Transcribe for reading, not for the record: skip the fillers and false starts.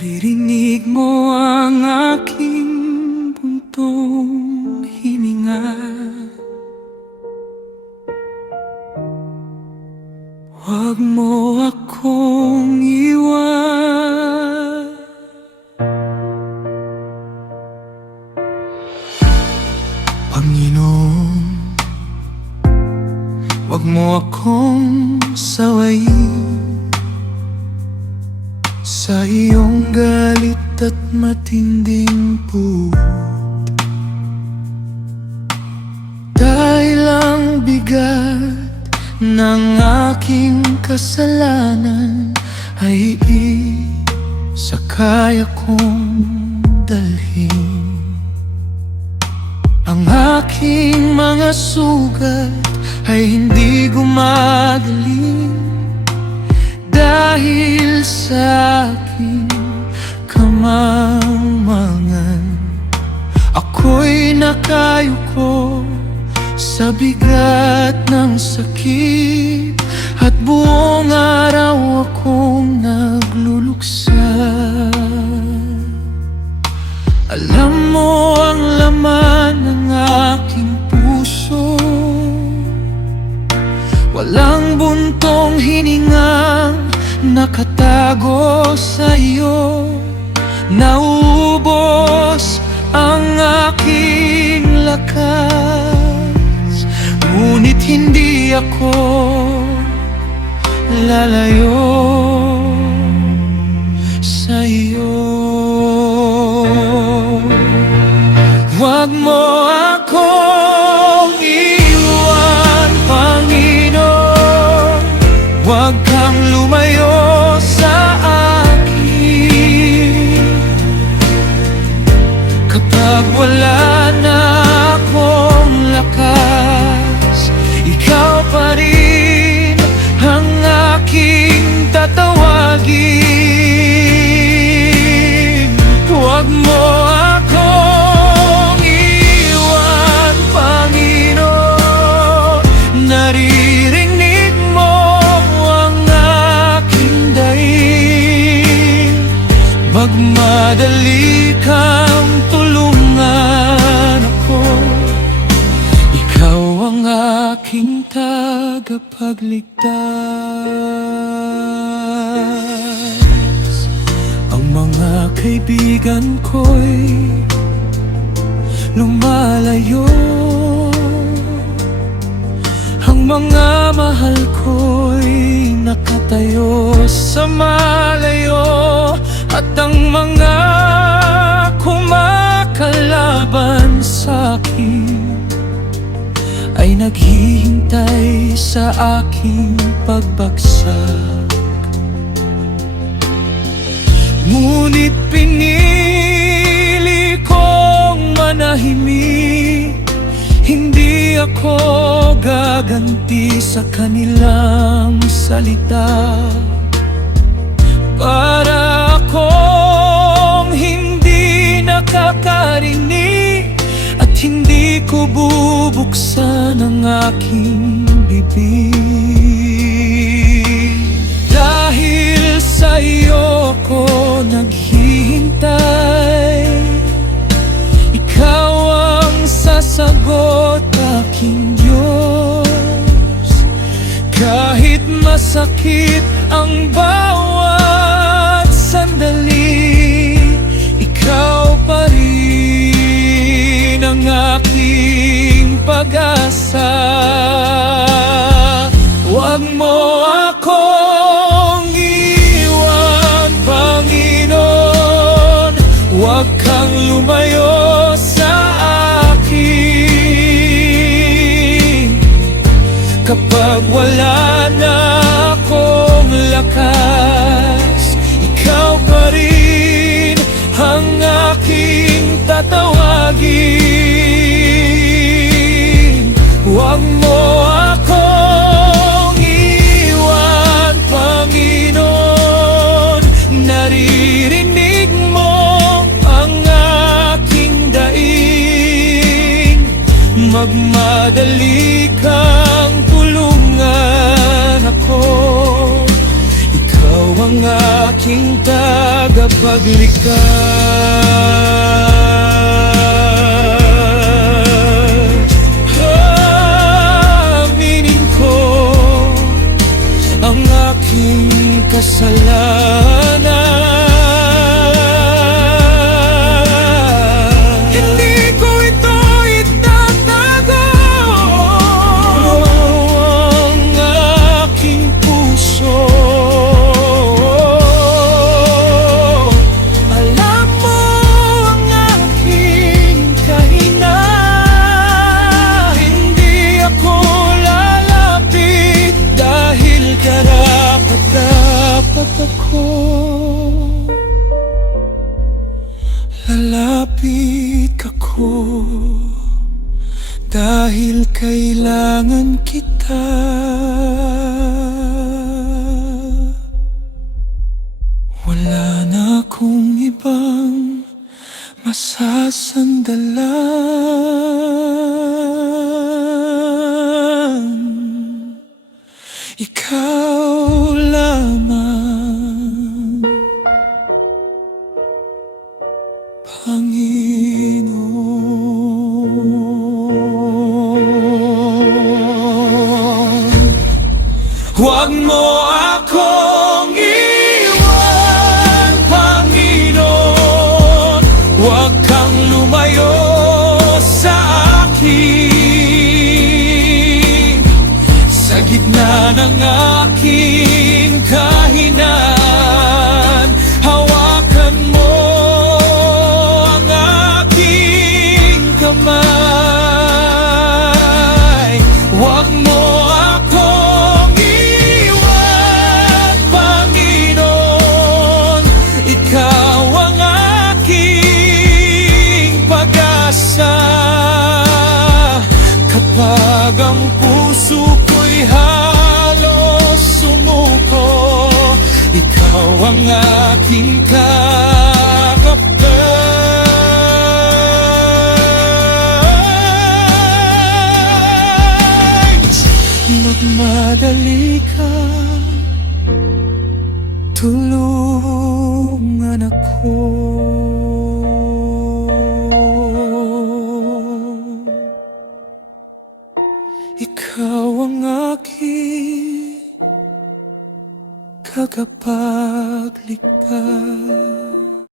Naririnig mo ang aking buntong hininga. Huwag mo akong iwan. Panginoon, huwag mo akong sawayin sa iyong galit at matinding puot. Dahil ang bigat ng aking kasalanan ay sa kaya kong dalhin. Ang aking mga sugat ay hindi gumagaling dahil sa aking kamangmangan. Ako'y nakayuko sa bigat ng sakit at buong araw akong nagluluksa. Alam mo ang laman ng aking puso, walang buntong hiningang nakatago sa iyo. Nauubos ang aking lakas, ngunit hindi ako lalayo sa iyo. Huwag mo akong iwan, Panginoon. Huwag kang lumayo sa akin. Kapag wala na akong lakas, ikaw pa rin ang aking tatawagin. Huwag mo akong iwan, Panginoon. Naririnig mo ang aking daing. Magmadali kang tulungan ako. Ikaw ang aking tagapagligtas. Ang mga kaibigan ko'y lumalayo, ang mga mahal ko'y nakatayo sa malayo, at ang mga kumakalaban sa'kin ay naghihintay sa aking pagbagsak. Ngunit pinili kong manahimik, hindi ako gaganti sa kanilang salita. Para akong hindi nakakarinig at hindi ko bubuksan ang aking bibig. Dahil sa iyo ko naghihintay, ikaw ang sasagot, aking Diyos. Kahit masakit ang bawat sandali, ikaw pa rin ang aking pag-asa. Huwag mo akong iwan, Panginoon. Huwag kang lumayo sa akin. Kapag wala na akong lakas, ikaw pa rin ang aking tatawagin. Huwag mo akong iwan, Panginoon. Naririnig mo ang aking daing. Magmadali kang tulungan ako. Ikaw ang aking tagapaglikha. Aminin ko ang aking kasalanan. Hindi ko ito itatago. Ang aking puso, alam mo ang aking kahinaan. Hindi ako lalapit dahil karapat-dapat ako. Lalapit ako dahil kailangan kita. Wala na akong ibang masasandalan. Ikaw lamang, Panginoon. Huwag mo akong iwan, Panginoon. Huwag kang lumayo sa akin. Sa gitna ng aking kahinaan, hawakan mo ang aking kamay. Huwag mo akong iwan, Panginoon. Ikaw ang aking pag-asa. Kapag ang puso ko'y halos sumuko, ikaw ang aking kakapay. Magmadali ka, tulungan ako. Ikaw ang aking tagapagligtas.